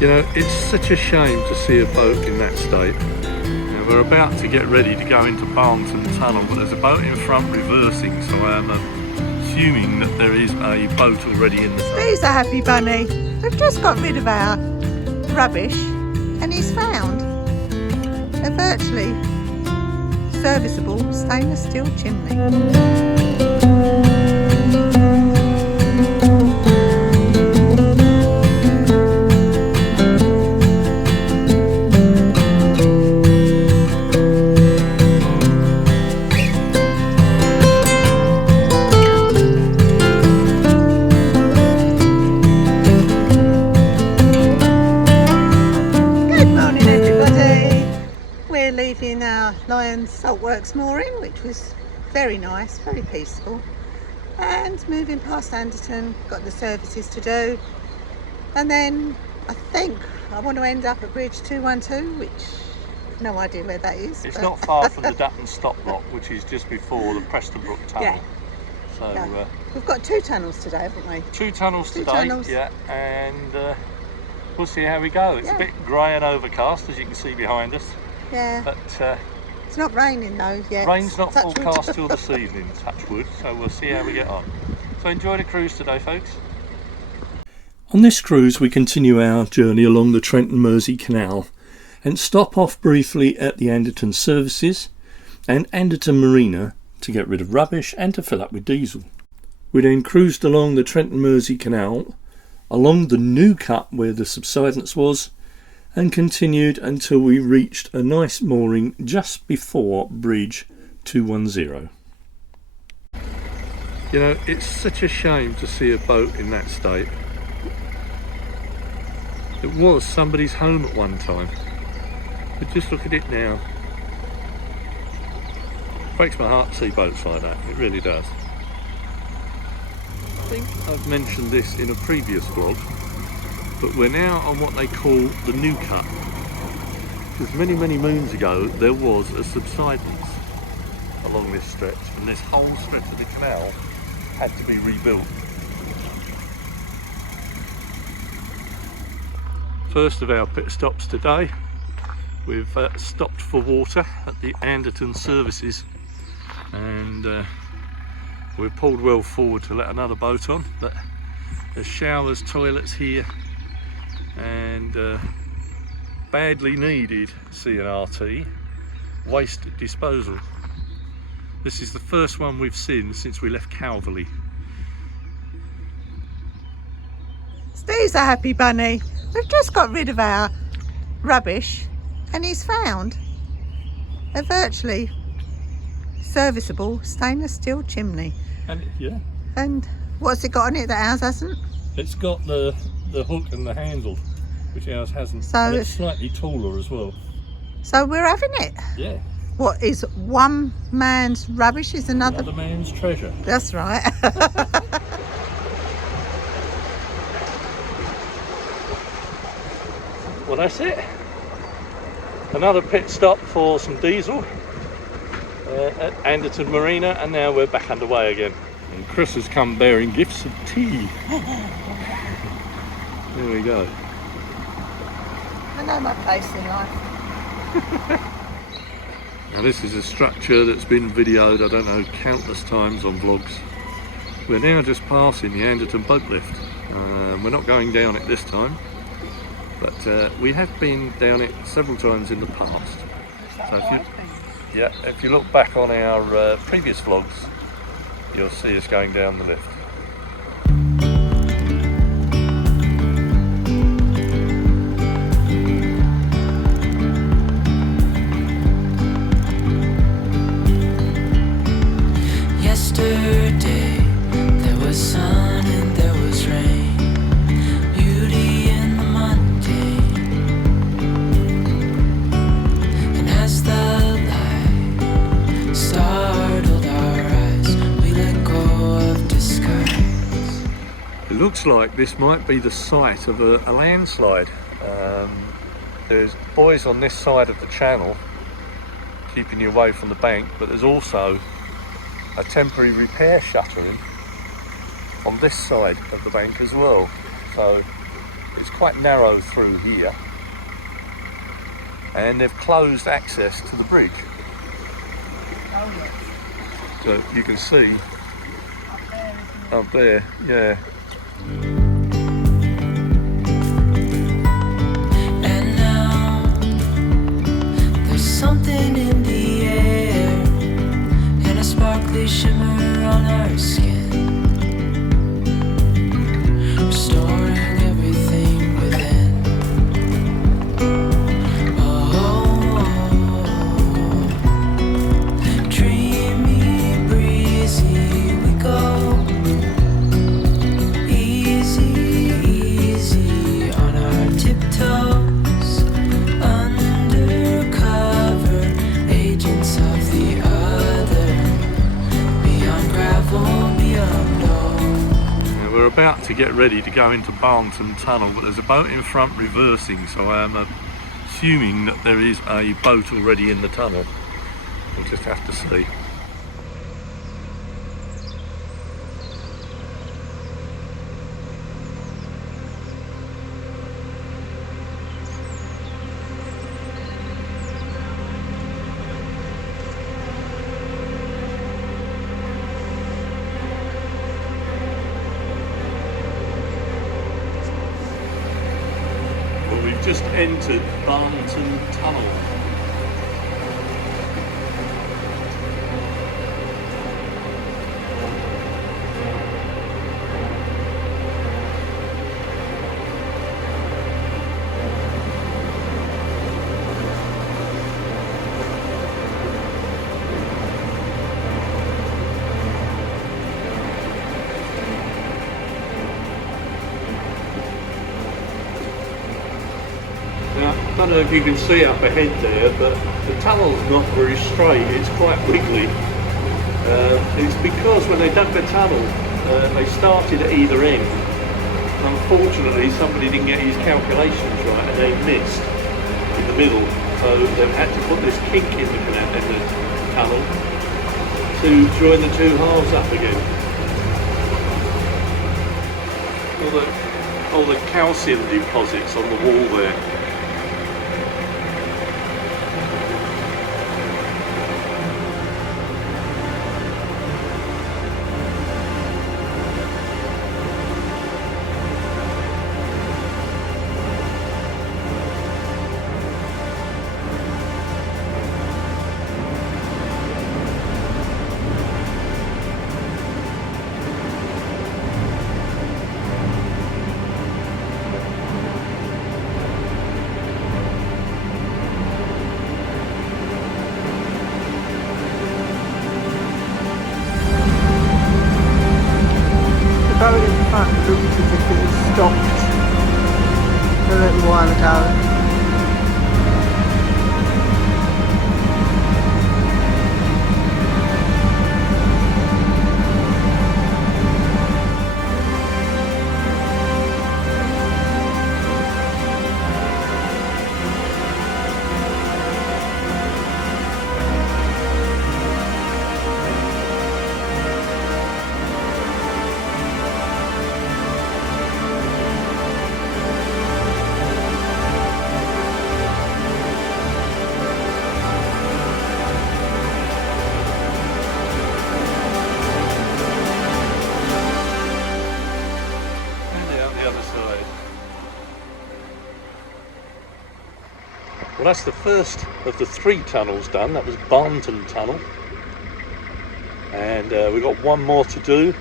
You know, it's such a shame to see a boat in that state. Now, we're about to get ready to go into Barnton Tunnel, but there's a boat in front reversing, so I am assuming that there is a boat already in the tunnel. He's a happy bunny. We've just got rid of our rubbish and he's found a virtually serviceable stainless steel chimney. Leaving our Saltworks mooring, which was very nice, very peaceful, and moving past Anderton, got the services to do, and then I think I want to end up at Bridge 212, which I've no idea where that is. It's not far from the Dutton stop block, which is just before the Prestonbrook Tunnel. Yeah. So yeah. We've got 2 tunnels today, haven't we? 2 tunnels today, tunnels. Yeah, and we'll see how we go. It's a bit grey and overcast, as you can see behind us. Yeah, but it's not raining though yet. Rain's not forecast till this evening, touch wood, so we'll see how we get on. So enjoy the cruise today, folks. On this cruise we continue our journey along the Trent and Mersey Canal and stop off briefly at the Anderton services and Anderton Marina to get rid of rubbish and to fill up with diesel. We then cruised along the Trent and Mersey Canal, along the new cut where the subsidence was, and continued until we reached a nice mooring just before Bridge 210. You know, it's such a shame to see a boat in that state. It was somebody's home at one time, but just look at it now. It breaks my heart to see boats like that, it really does. I think I've mentioned this in a previous vlog, but we're now on what they call the new cut, because many moons ago there was a subsidence along this stretch, and this whole stretch of the canal had to be rebuilt. First of our pit stops today, we've stopped for water at the Anderton services, and we've pulled well forward to let another boat on, but there's showers, toilets here, and badly needed C&RT waste disposal. This is the first one we've seen since we left Calverley. Steve's a happy bunny. We've just got rid of our rubbish and he's found a virtually serviceable stainless steel chimney. And yeah. And what's it got on it that ours hasn't? It's got the hook and the handle, which ours hasn't. So and it's slightly taller as well. So we're having it. Yeah. What is one man's rubbish is another man's treasure. That's right. Well, that's it. Another pit stop for some diesel at Anderton Marina, and now we're back underway again. And Chris has come bearing gifts of tea. There we go. I know my place in life. Now this is a structure that's been videoed, I don't know, countless times on vlogs. We're now just passing the Anderton boat lift. We're not going down it this time, but we have been down it several times in the past. So if you look back on our previous vlogs, you'll see us going down the lift. Yesterday there was sun and there was rain, beauty in the mundane, and as the light startled our eyes, we let go of disguise. It looks like this might be the site of a landslide. There's buoys on this side of the channel keeping you away from the bank, but there's also a temporary repair shuttering on this side of the bank as well. So it's quite narrow through here, and they've closed access to the bridge. So you can see up there, yeah. And now there's something in the air and a sparkly shimmer on our skin, restoring everything within. Dreamy, breezy we go, easy, easy on our tiptoes, undercover agents of the other, beyond gravel, beyond low. Yeah, we're about to get ready to go into Barnton Tunnel, but there's a boat in front reversing, so I am assuming that there is a boat already in the tunnel. We'll just have to see. Well, we've just entered Barnton Tunnel. Now, I don't know if you can see up ahead there, but the tunnel's not very straight, it's quite wiggly. It's because when they dug the tunnel, they started at either end. Unfortunately, somebody didn't get his calculations right and they missed in the middle, so they've had to put this kink in the tunnel to join the two halves up again. All the calcium deposits on the wall there. Road in front looked as if it was stopped a little while ago. Well, that's the first of the 3 tunnels done. That was Barnton Tunnel, and we've got one more to do,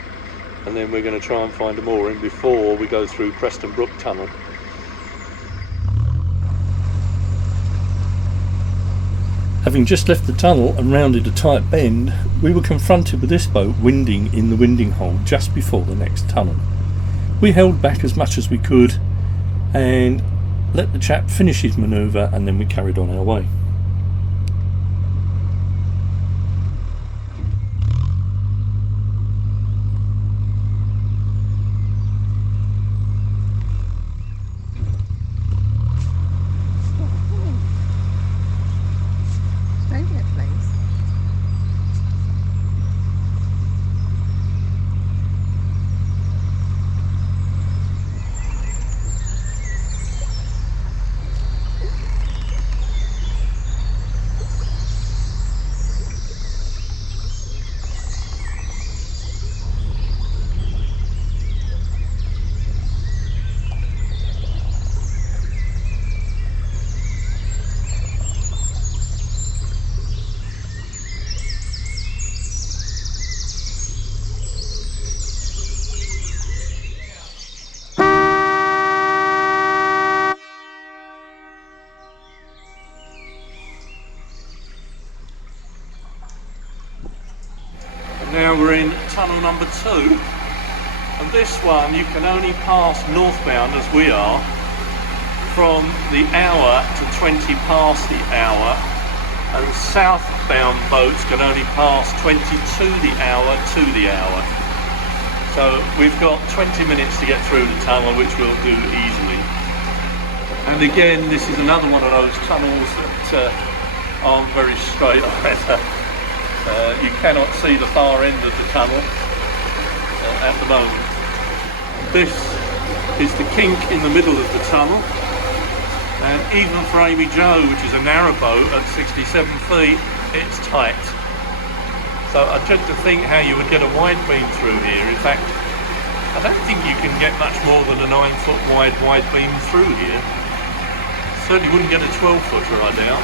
and then we're going to try and find a mooring before we go through Preston Brook Tunnel. Having just left the tunnel and rounded a tight bend, we were confronted with this boat winding in the winding hole just before the next tunnel. We held back as much as we could and let the chap finish his manoeuvre, and then we carried on our way. Stay there, please. number 2, and this one you can only pass northbound, as we are, from the hour to 20 past the hour, and southbound boats can only pass 20 to the hour to the hour. So we've got 20 minutes to get through the tunnel, which we'll do easily. And again, this is another one of those tunnels that aren't very straight either. You cannot see the far end of the tunnel at the moment. This is the kink in the middle of the tunnel, and even for AmyJo, which is a narrow boat at 67 feet, it's tight. So I tried to think how you would get a wide beam through here. In fact, I don't think you can get much more than a 9-foot wide beam through here. Certainly wouldn't get a 12-footer, I doubt.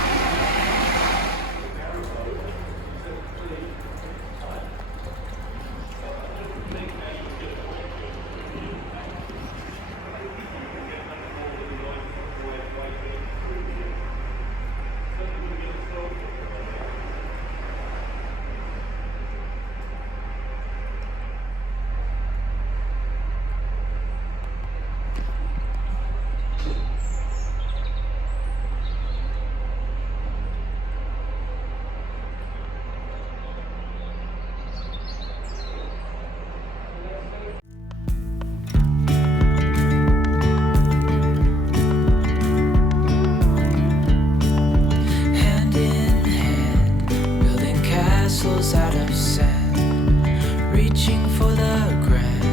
Out of sand, reaching for the grand.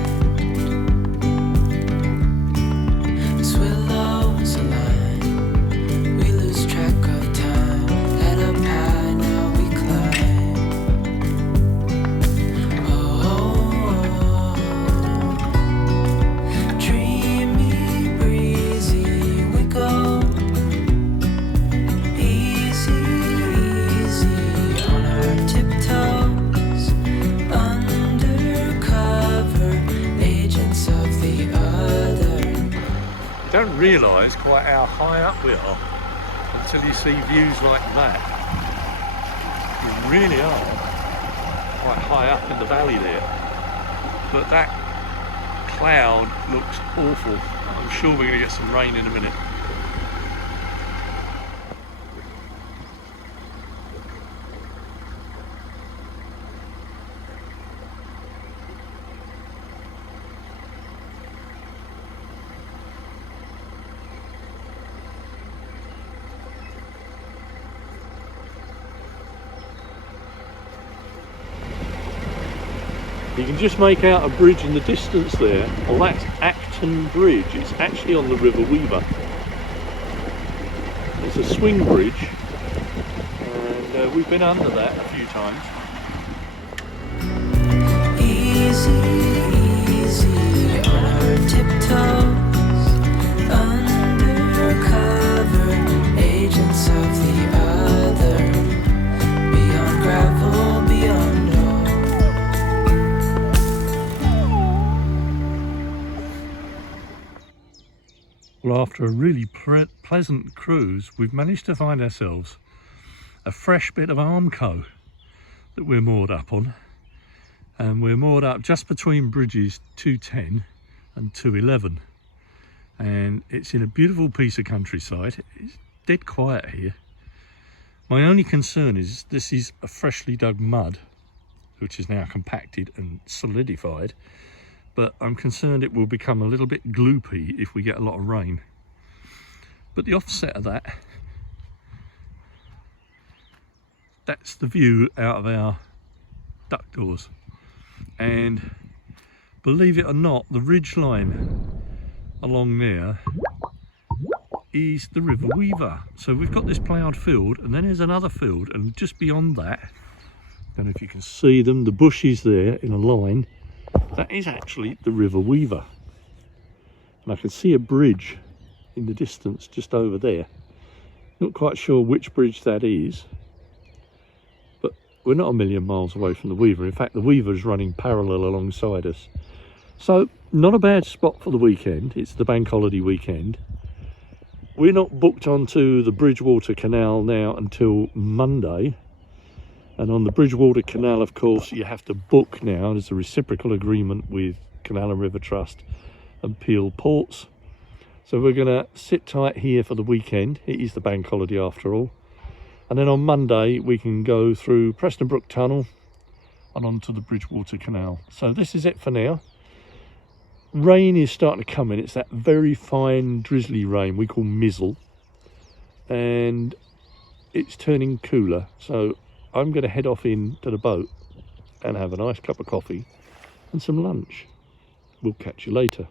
As willows align, we lose track of time. Head up high, now we climb. Oh, dreamy, breezy, we go. Easy, easy on our tiptoes, undercover agents of the other. You don't realise quite how high up we are until you see views like that. We really are quite high up in the valley there. But that cloud looks awful. I'm sure we're going to get some rain in a minute. You can just make out a bridge in the distance there. Well, that's Anderton Bridge. It's actually on the River Weaver. It's a swing bridge, and we've been under that a few times. Easy, easy on our tiptoes, undercover agents of the other, beyond gravel, beyond ore. Well, after a really pleasant cruise, we've managed to find ourselves a fresh bit of Armco that we're moored up on. And we're moored up just between bridges 210 and 211. And it's in a beautiful piece of countryside. It's dead quiet here. My only concern is this is a freshly dug mud, which is now compacted and solidified. But I'm concerned it will become a little bit gloopy if we get a lot of rain. But the offset of that, that's the view out of our duck doors. And believe it or not, the ridge line along there is the River Weaver. So we've got this ploughed field, and then there's another field, and just beyond that, I don't know if you can see them, the bushes there in a line, that is actually the River Weaver. And I can see a bridge in the distance just over there. Not quite sure which bridge that is, but we're not a million miles away from the Weaver. In fact, the Weaver is running parallel alongside us. So not a bad spot for the weekend. It's the bank holiday weekend. We're not booked onto the Bridgewater Canal now until Monday. And on the Bridgewater Canal, of course, you have to book now. There's a reciprocal agreement with Canal and River Trust and Peel Ports. So we're going to sit tight here for the weekend. It is the bank holiday after all. And then on Monday, we can go through Prestonbrook Tunnel and onto the Bridgewater Canal. So this is it for now. Rain is starting to come in. It's that very fine drizzly rain we call mizzle. And it's turning cooler. So I'm going to head off into the boat and have a nice cup of coffee and some lunch. We'll catch you later.